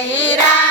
ira